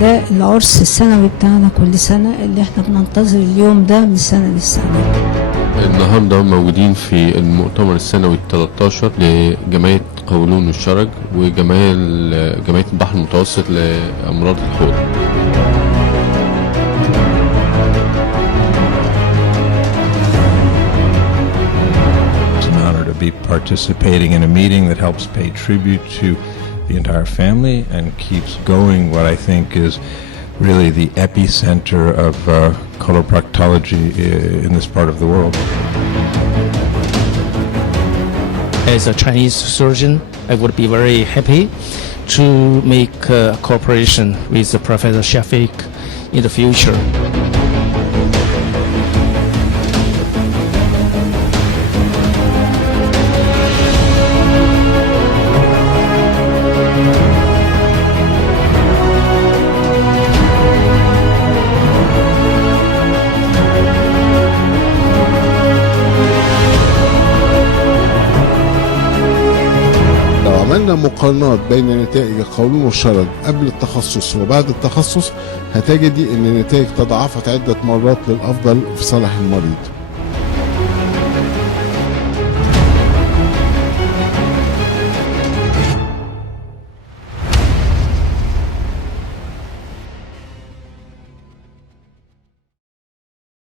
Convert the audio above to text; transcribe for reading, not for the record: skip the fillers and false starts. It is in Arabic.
ده العرس السنوي بتاعنا كل سنة اللي احنا بننتظر اليوم ده من سنة للسنة. النهارده موجودين في المؤتمر السنوي 13 لجمعيه القولون والشرج وجمعيه البحر المتوسط لامراض الحوض. To be participating in a meeting that helps pay tribute to the entire family and keeps going what I think is really the epicenter of coloproctology in this part of the world. As a Chinese surgeon, I would be very happy to make cooperation with Professor Shafiq in the future. عملنا مقارنات بين نتائج القولون والشرج قبل التخصص وبعد التخصص، هتجدي ان النتائج تضاعفت عدة مرات للأفضل في صالح المريض.